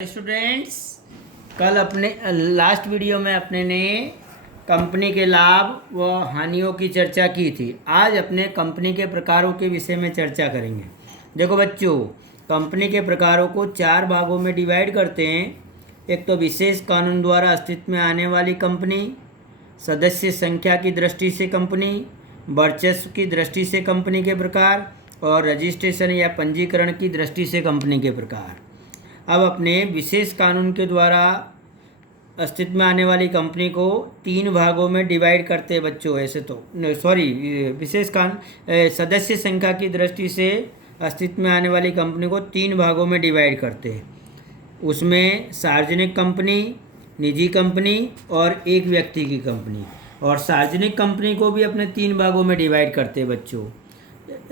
Students, कल अपने last video में अपने ने कंपनी के लाभ व हानियों की चर्चा की थी। आज अपने कंपनी के प्रकारों के विषय में चर्चा करेंगे। देखो बच्चों, कंपनी के प्रकारों को 4 भागों में डिवाइड करते हैं। एक तो विशेष कानून द्वारा अस्तित्व में आने वाली कंपनी, सदस्य संख्या की दृष्टि से कंपनी, वर्चस्व की दृष्टि से कंपनी के प्रकार और रजिस्ट्रेशन या पंजीकरण की दृष्टि से कंपनी के प्रकार। अब अपने विशेष कानून के द्वारा अस्तित्व में आने वाली कंपनी को 3 भागों में डिवाइड करते हैं बच्चों। ऐसे तो विशेष कानून सदस्य संख्या की दृष्टि से अस्तित्व में आने वाली कंपनी को 3 भागों में डिवाइड करते हैं। उसमें सार्वजनिक कंपनी, निजी कंपनी और एक व्यक्ति की कंपनी। और सार्वजनिक कंपनी को भी अपने 3 भागों में डिवाइड करते हैं बच्चों।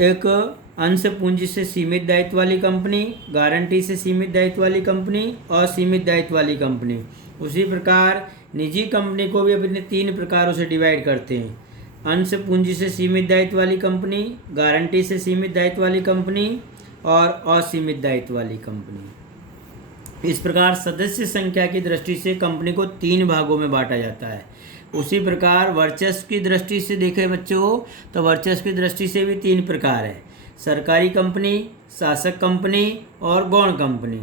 एक अंश पूंजी से सीमित दायित्व वाली कंपनी, गारंटी से सीमित दायित्व वाली कंपनी, असीमित दायित्व वाली कंपनी। उसी प्रकार निजी कंपनी को भी अपने 3 प्रकारों से डिवाइड करते हैं। अंश पूंजी से सीमित दायित्व वाली कंपनी, गारंटी से सीमित दायित्व वाली कंपनी और असीमित दायित्व वाली कंपनी। इस प्रकार सदस्य संख्या की दृष्टि से कंपनी को 3 भागों में बांटा जाता है। उसी प्रकार वर्चस्व की दृष्टि से देखें बच्चों, तो वर्चस्व की दृष्टि से भी 3 प्रकार है: सरकारी कंपनी, शासक कंपनी और गौण कंपनी।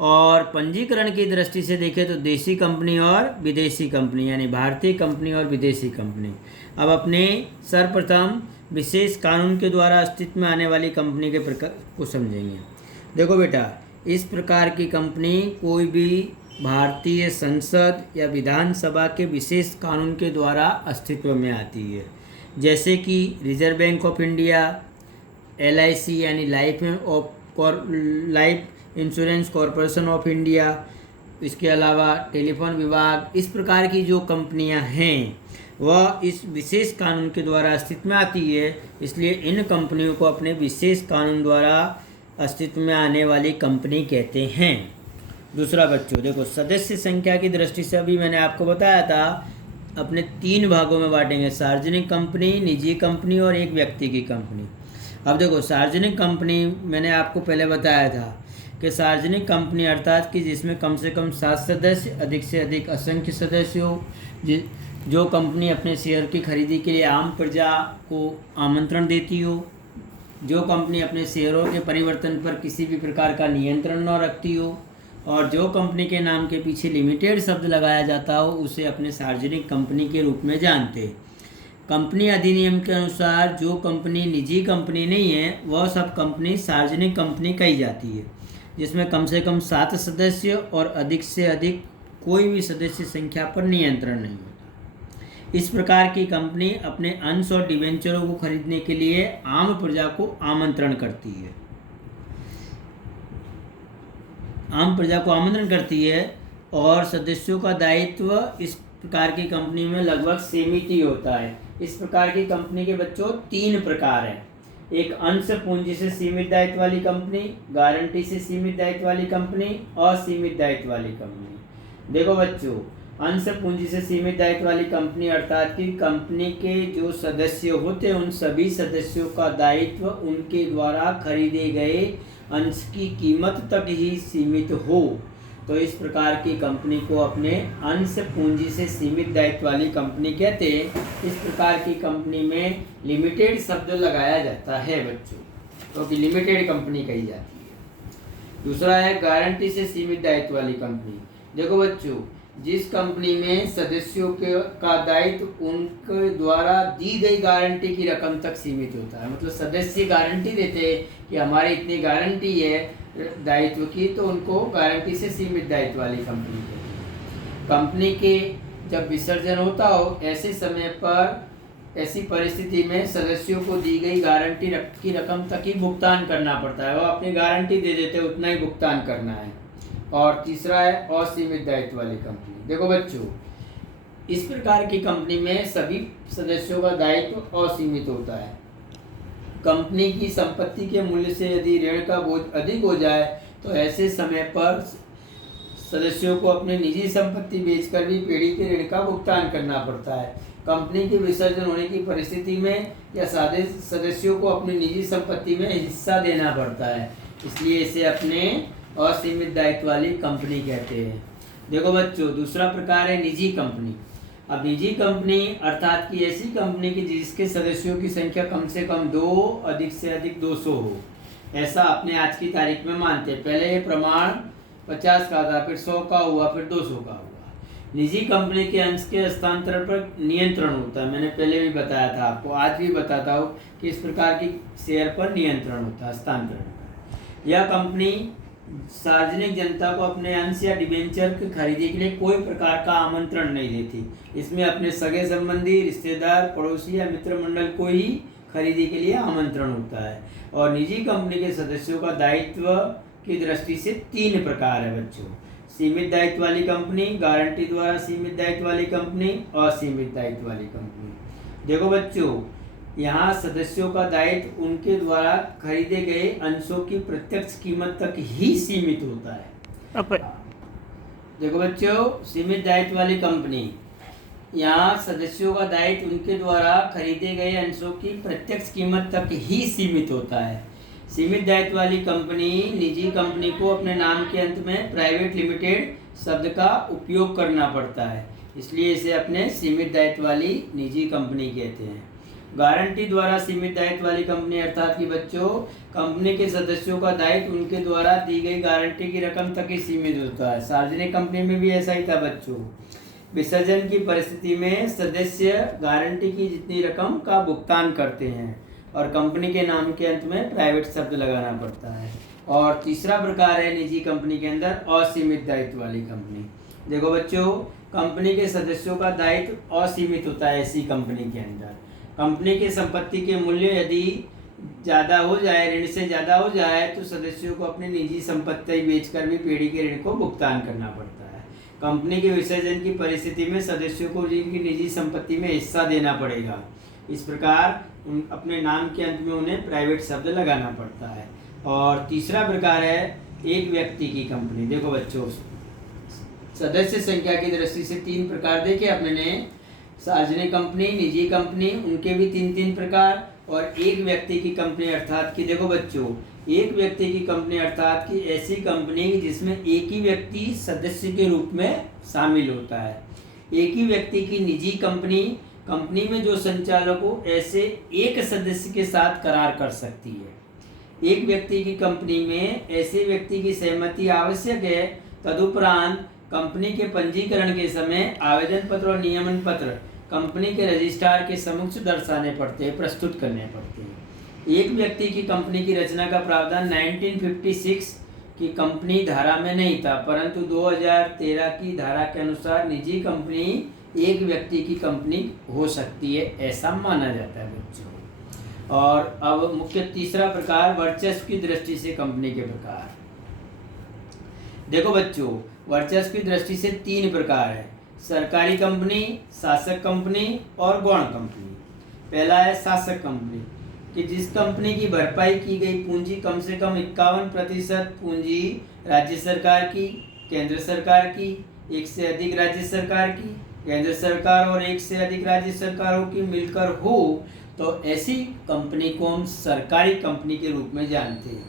और पंजीकरण की दृष्टि से देखें तो देशी कंपनी और विदेशी कंपनी, यानी भारतीय कंपनी और विदेशी कंपनी। अब अपने सर्वप्रथम विशेष कानून के द्वारा अस्तित्व में आने वाली कंपनी के प्रकार को समझेंगे। देखो बेटा, इस प्रकार की कंपनी कोई भी भारतीय संसद या विधानसभा के विशेष कानून के द्वारा अस्तित्व में आती है, जैसे कि reserve bank of India, LIC यानी life insurance corporation of India, इसके अलावा टेलीफोन विभाग। इस प्रकार की जो कंपनियां हैं वह इस विशेष कानून के द्वारा अस्तित्व में आती है, इसलिए इन कंपनियों को अपने विशेष कानून द्वारा अस्तित्व में आने वाली कंपनी कहते हैं। दूसरा बच्चों देखो, सदस्य संख्या की दृष्टि से अभी मैंने आपको बताया था अपने 3 भागों में बांटेंगे: सार्वजनिक कंपनी, निजी कंपनी और एक व्यक्ति की कंपनी। अब देखो, सार्वजनिक कंपनी मैंने आपको पहले बताया था कि सार्वजनिक कंपनी अर्थात कि जिसमें कम से कम 7 सदस्य, अधिक से अधिक असंख्य सदस्य हो, जो कंपनी अपने शेयर की खरीदी के लिए आम प्रजा को आमंत्रण देती हो, जो कंपनी अपने शेयरों के परिवर्तन पर किसी भी प्रकार का नियंत्रण न रखती हो, और जो कंपनी के नाम के पीछे लिमिटेड शब्द लगाया जाता हो, उसे अपने सार्वजनिक कंपनी के रूप में जानते हैं। कंपनी अधिनियम के अनुसार जो कंपनी निजी कंपनी नहीं है वह सब कंपनी सार्वजनिक कंपनी कही जाती है, जिसमें कम से कम 7 सदस्य और अधिक से अधिक कोई भी सदस्य संख्या पर नियंत्रण नहीं होता। इस प्रकार की कंपनी अपने अंश और डिवेंचरों को खरीदने के लिए आम प्रजा को आमंत्रण करती है, और सदस्यों का दायित्व इस प्रकार की कंपनी में लगभग सीमित ही होता है। इस प्रकार की कंपनी के बच्चों 3 प्रकार हैं: एक अंश पूंजी से सीमित दायित्व वाली कंपनी, गारंटी से सीमित दायित्व वाली कंपनी, असीमित दायित्व वाली कंपनी। देखो बच्चों, अंश पूंजी से सीमित दायित्व वाली कंपनी अर्थात कि कंपनी के जो सदस्य होते हैं उन सभी सदस्यों का दायित्व उनके द्वारा खरीदे गए अंश की कीमत तक ही सीमित हो, तो इस प्रकार की कंपनी को अपने अंश पूंजी से सीमित दायित्व वाली कंपनी कहते हैं। इस प्रकार की कंपनी में लिमिटेड शब्द लगाया जाता है बच्चों, क्योंकि लिमिटेड कंपनी कही जाती है। दूसरा है गारंटी से सीमित दायित्व वाली कंपनी। देखो बच्चों, जिस कंपनी में सदस्यों का दायित्व उनके द्वारा दी गई गारंटी की रकम तक सीमित होता है, मतलब सदस्य गारंटी देते हैं कि हमारी इतनी गारंटी है दायित्व की, तो उनको गारंटी से सीमित दायित्व वाली कंपनी कहते हैं। कंपनी के जब विसर्जन होता हो ऐसे समय पर, ऐसी परिस्थिति में सदस्यों को दी गई गारंटी की रकम तक ही भुगतान करना पड़ता है, वो अपनी गारंटी दे देते हैं, उतना ही भुगतान करना है। और तीसरा है असीमित दायित्व वाली कंपनी। देखो बच्चों, इस प्रकार की कंपनी में सभी सदस्यों का दायित्व असीमित होता है। कंपनी की संपत्ति के मूल्य से यदि ऋण का बोझ अधिक हो जाए तो ऐसे समय पर सदस्यों को अपनी निजी संपत्ति बेचकर भी पीढ़ी के ऋण का भुगतान करना पड़ता है। कंपनी के विसर्जन होने की परिस्थिति में या सदस्यों को अपनी निजी संपत्ति में हिस्सा देना पड़ता है, इसलिए इसे अपने असीमित दायित्व वाली कंपनी कहते हैं। देखो बच्चों, दूसरा प्रकार है निजी कंपनी। अब निजी कंपनी अर्थात कि ऐसी कंपनी की जिसके सदस्यों की संख्या कम से कम 2, अधिक से अधिक 200 हो, ऐसा अपने आज की तारीख में मानते हैं। पहले ये प्रमाण 50 का था, फिर 100 का हुआ, फिर 200 का हुआ। निजी कंपनी के अंश के हस्तांतरण पर नियंत्रण होता है। मैंने पहले भी बताया था आपको, आज भी बताता हूँ कि इस प्रकार की शेयर पर नियंत्रण होता है, हस्तांतरण। यह कंपनी सार्वजनिक जनता को अपने अंश या डिबेंचर की खरीदी के लिए कोई प्रकार का आमंत्रण नहीं देती। इसमें अपने सगे संबंधी, रिश्तेदार, पड़ोसी या मित्र मंडल को ही खरीदी के लिए आमंत्रण होता है। और निजी कंपनी के सदस्यों का दायित्व की दृष्टि से 3 प्रकार है बच्चों। सीमित दायित्व वाली कंपनी, गारंटी द्वारा सीमित दायित्व वाली कंपनी, असीमित दायित्व वाली कंपनी। देखो बच्चों, यहाँ सदस्यों का दायित्व उनके द्वारा खरीदे गए अंशों की प्रत्यक्ष कीमत तक ही सीमित होता है। देखो बच्चों, सीमित दायित्व वाली कंपनी, यहाँ सदस्यों का दायित्व उनके द्वारा खरीदे गए अंशों की प्रत्यक्ष कीमत तक ही सीमित होता है। सीमित दायित्व वाली कंपनी निजी कंपनी को अपने नाम के अंत में प्राइवेट लिमिटेड शब्द का उपयोग करना पड़ता है, इसलिए इसे अपने सीमित दायित्व वाली निजी कंपनी कहते हैं। गारंटी द्वारा सीमित दायित्व वाली कंपनी अर्थात कि बच्चों, कंपनी के सदस्यों का दायित्व उनके द्वारा दी गई गारंटी की रकम तक ही सीमित होता है। सार्वजनिक कंपनी में भी ऐसा ही था बच्चों। विसर्जन की परिस्थिति में सदस्य गारंटी की जितनी रकम का भुगतान करते हैं और कंपनी के नाम के अंत में प्राइवेट शब्द लगाना पड़ता है। और तीसरा प्रकार है निजी कंपनी के अंदर असीमित दायित्व वाली कंपनी। देखो बच्चों, कंपनी के सदस्यों का दायित्व असीमित होता है ऐसी कंपनी के अंदर। कंपनी के संपत्ति के मूल्य यदि ज़्यादा हो जाए, ऋण से ज़्यादा हो जाए, तो सदस्यों को अपनी निजी संपत्ति बेचकर भी पीढ़ी के ऋण को भुगतान करना पड़ता है। कंपनी के विसर्जन की परिस्थिति में सदस्यों को जिनकी निजी संपत्ति में हिस्सा देना पड़ेगा। इस प्रकार अपने नाम के अंत में उन्हें प्राइवेट शब्द लगाना पड़ता है। और तीसरा प्रकार है एक व्यक्ति की कंपनी। देखो बच्चों, सदस्य संख्या की दृष्टि से 3 प्रकार देखे अपने ने। सार्वजनिक कंपनी, निजी कंपनी, उनके भी 3 प्रकार, और एक व्यक्ति की कंपनी अर्थात कि देखो बच्चों, एक व्यक्ति की कंपनी अर्थात कि ऐसी कंपनी जिसमें एक ही व्यक्ति सदस्य के रूप में शामिल होता है। एक ही व्यक्ति की निजी कंपनी, कंपनी में जो संचालक हो ऐसे एक सदस्य के साथ करार कर सकती है। एक व्यक्ति की कंपनी में ऐसे व्यक्ति की सहमति आवश्यक है। तदुपरांत कंपनी के पंजीकरण के समय आवेदन पत्र और नियमन पत्र कंपनी के रजिस्ट्रार के समक्ष दर्शाने पड़ते हैं, प्रस्तुत करने पड़ते हैं। एक व्यक्ति की कंपनी की रचना का प्रावधान 1956 की कंपनी धारा में नहीं था, परंतु 2013 की धारा के अनुसार निजी कंपनी एक व्यक्ति की कंपनी हो सकती है, ऐसा माना जाता है बच्चों। और अब मुख्य तीसरा प्रकार वर्चस्व की दृष्टि से कंपनी के प्रकार। देखो बच्चों, वर्चस्व की दृष्टि से 3 प्रकार है। सरकारी कंपनी, शासक कंपनी और गौण कंपनी। पहला है शासक कंपनी, कि जिस कंपनी की भरपाई की गई पूंजी कम से कम 51% पूंजी राज्य सरकार की, केंद्र सरकार की, एक से अधिक राज्य सरकार की, केंद्र सरकार और एक से अधिक राज्य सरकारों की मिलकर हो, तो ऐसी कंपनी को हम सरकारी कंपनी के रूप में जानते हैं।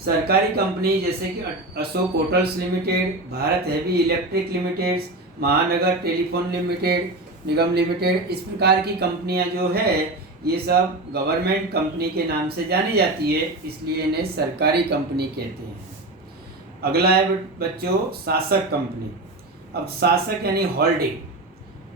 सरकारी कंपनी जैसे कि Ashok hotels limited, Bharat heavy electric limited, महानगर टेलीफोन लिमिटेड, निगम लिमिटेड, इस प्रकार की कंपनियां जो है ये सब गवर्नमेंट कंपनी के नाम से जानी जाती है, इसलिए इन्हें सरकारी कंपनी कहते हैं। अगला है बच्चों शासक कंपनी। अब शासक यानी होल्डिंग।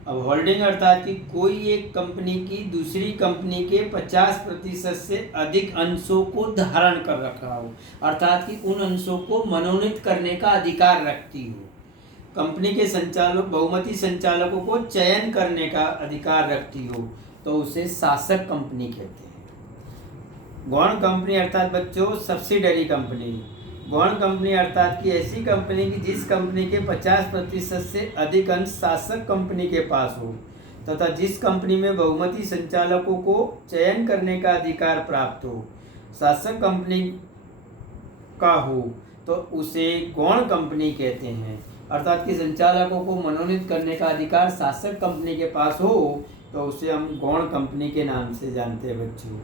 अब होल्डिंग अर्थात कि कोई एक कंपनी की दूसरी कंपनी के 50% से अधिक अंशों को धारण कर रखा हो, अर्थात कि उन अंशों को मनोनीत करने का अधिकार रखती हो। कंपनी के संचालक बहुमती संचालकों को चयन करने का अधिकार रखती हो, तो उसे शासक कंपनी कहते हैं। गौण कंपनी अर्थात बच्चों सब्सिडरी कंपनी। गौण कंपनी अर्थात कि ऐसी कंपनी की जिस कंपनी के 50% से अधिक अंश शासक कंपनी के पास हो तथा जिस कंपनी में बहुमती संचालकों को चयन करने का अधिकार प्राप्त हो, शासक कंपनी का हो, तो उसे गौण कंपनी कहते हैं। अर्थात कि संचालकों को मनोनीत करने का अधिकार शासक कंपनी के पास हो, तो उसे हम गौण कंपनी के नाम से जानते हैं बच्चों।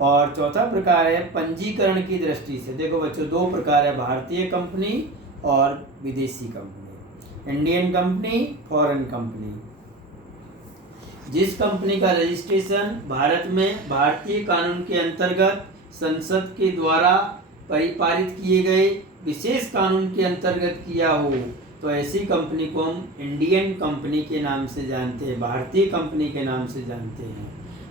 और चौथा प्रकार है पंजीकरण की दृष्टि से। देखो बच्चों, दो प्रकार है, भारतीय कंपनी और विदेशी company, Indian company, foreign company. जिस कंपनी का रजिस्ट्रेशन भारत में भारतीय कानून के अंतर्गत संसद के द्वारा परिपालित किए गए विशेष कानून के अंतर्गत किया हो, तो ऐसी कंपनी को हम इंडियन कंपनी के नाम से जानते हैं, भारतीय कंपनी के नाम से जानते हैं।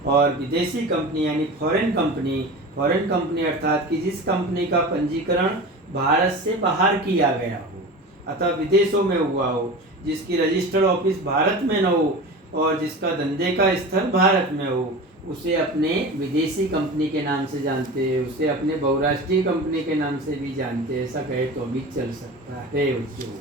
और विदेशी कंपनी यानी फॉरेन कंपनी अर्थात कि जिस कंपनी का पंजीकरण भारत से बाहर किया गया हो, अतः विदेशों में हुआ हो, जिसकी रजिस्टर्ड ऑफिस भारत में न हो और जिसका धंधे का स्थल भारत में हो, उसे अपने विदेशी कंपनी के नाम से जानते हैं, उसे अपने बहुराष्ट्रीय कंपनी के नाम से भी जानते हैं। ऐसा कहे तो भी चल सकता है बच्चों।